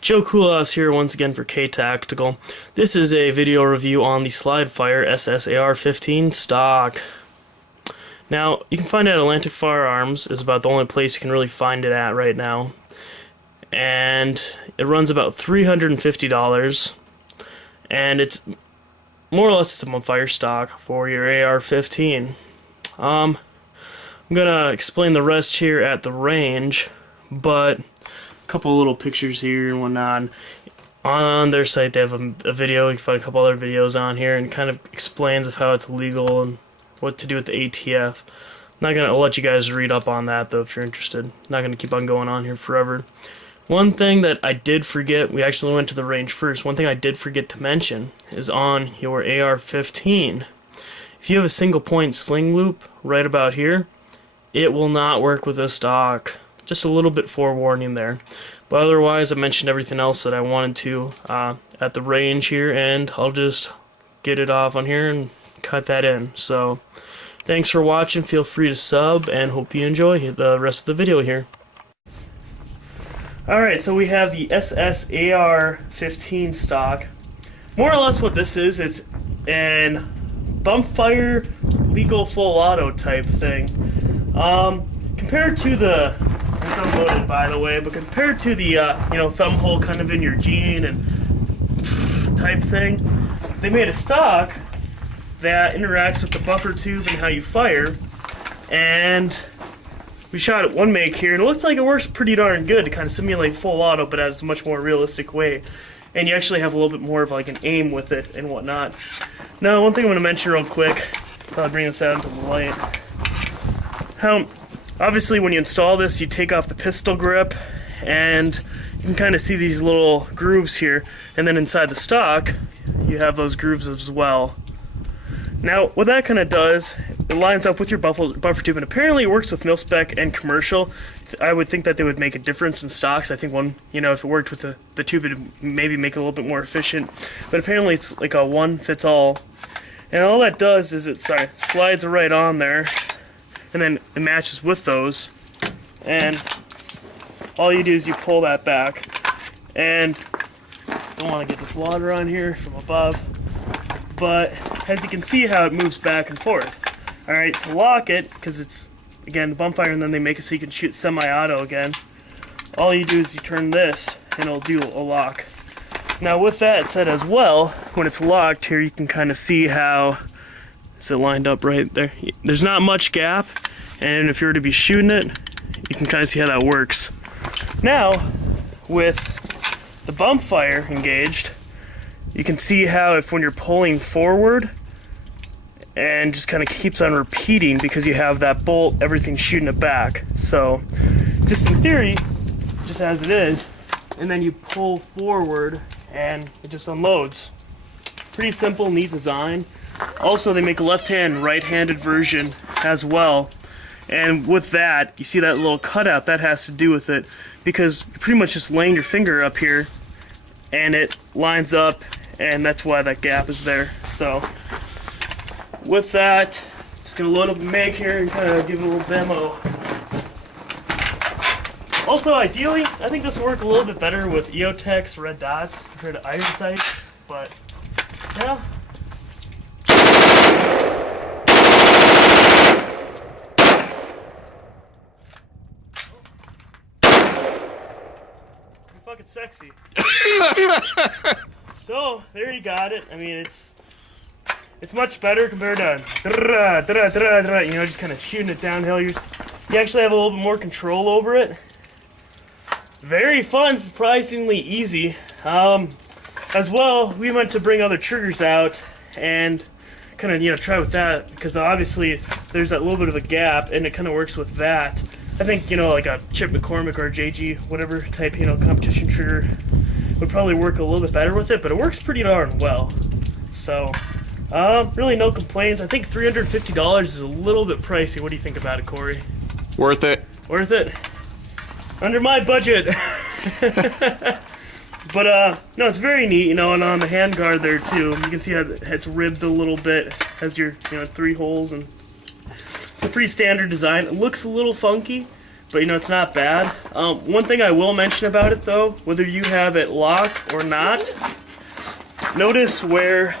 Joe Coolhouse here once again for K-Tactical. This is a video review on the Slidefire Ssar-15 stock. Now, you can find it at Atlantic Firearms. Is about the only place you can really find it at right now. And it runs about $350. And it's more or less it's a bump-fire stock for your AR-15. I'm gonna explain the rest here at the range, but couple of little pictures here and whatnot. On their site they have a video. You can find a couple other videos on here and kind of explains of how it's legal and what to do with the ATF. I'll let you guys read up on that though if you're interested. Not gonna keep on going on here forever. One thing that I did forget, we actually went to the range first, one thing I did forget to mention is on your AR-15. If you have a single point sling loop right about here, it will not work with this stock. Just a little bit forewarning there. But otherwise, I mentioned everything else that I wanted to at the range here, and I'll just get it off on here and cut that in. So, thanks for watching. Feel free to sub, and hope you enjoy the rest of the video here. Alright, so we have the Ssar-15 stock. More or less what this is, it's an bump-fire legal full auto type thing. Compared to the it's unloaded, by the way, but compared to the thumb hole kind of in your jean and type thing, they made a stock that interacts with the buffer tube and how you fire. And we shot at one make here, and it looks like it works pretty darn good to kind of simulate full auto, but as a much more realistic way. And you actually have a little bit more of like an aim with it and whatnot. Now, one thing I'm going to mention real quick, I'll bring this out into the light. Obviously, when you install this, you take off the pistol grip, and you can kind of see these little grooves here. And then inside the stock, you have those grooves as well. Now, what that kind of does, it lines up with your buffer tube, and apparently it works with mil-spec and commercial. I would think that they would make a difference in stocks. I think one, if it worked with the tube, it would maybe make it a little bit more efficient. But apparently, it's like a one-fits-all. And all that does is it slides right on there. And then it matches with those, and all you do is you pull that back. And I don't want to get this water on here from above, but as you can see how it moves back and forth. Alright, to lock it, because it's again the bump fire, and then they make it so you can shoot semi-auto again, all you do is you turn this and it'll do a lock. Now with that said as well, when it's locked here, you can kind of see how is it lined up right there. There's not much gap, and if you were to be shooting it, you can kind of see how that works. Now, with the bump fire engaged, you can see how when you're pulling forward, and just kind of keeps on repeating because you have that bolt, everything's shooting it back. So, just in theory, just as it is, and then you pull forward, and it just unloads. Pretty simple, neat design. Also, they make a left-hand, right-handed version as well. And with that, you see that little cutout, that has to do with it, because you're pretty much just laying your finger up here, and it lines up, and that's why that gap is there. So, with that, just gonna load up the mag here and kind of give it a little demo. Also, ideally, I think this will work a little bit better with EOTech's red dots compared to iron sights, but yeah. Fucking sexy. So there you got it. I mean, it's much better compared to just kind of shooting it downhill. You actually have a little bit more control over it. Very fun, surprisingly easy. As well, we went to bring other triggers out and kind of try with that, because obviously there's that little bit of a gap, and it kind of works with that. I think, like a Chip McCormick or a JG, whatever type, competition trigger would probably work a little bit better with it, but it works pretty darn well. So, really no complaints. I think $350 is a little bit pricey. What do you think about it, Corey? Worth it. Worth it? Under my budget. But, no, it's very neat, and on the handguard there, too. You can see how it's ribbed a little bit. Has your, 3 holes, and it's a pretty standard design. It looks a little funky, but you know, it's not bad. One thing I will mention about it though, whether you have it locked or not, notice where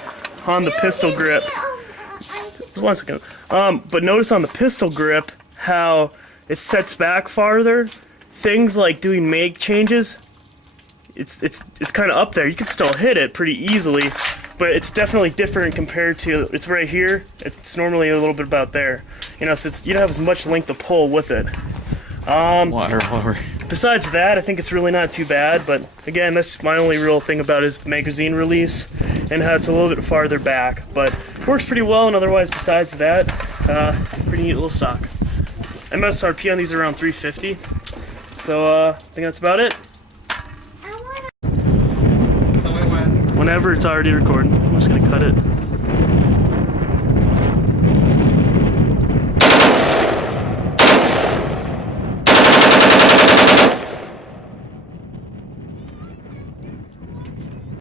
on the pistol grip, one second, but notice on the pistol grip how it sets back farther. Things like doing make changes, it's kind of up there. You can still hit it pretty easily, but it's definitely different compared to, it's right here. It's normally a little bit about there. You know, so you don't have as much length of pull with it. Water over. Besides that, I think it's really not too bad, but again, that's my only real thing about is the magazine release and how it's a little bit farther back, but it works pretty well, and otherwise besides that, pretty neat little stock. MSRP on these are around $350, so I think that's about it. Whenever it's already recording, I'm just gonna cut it.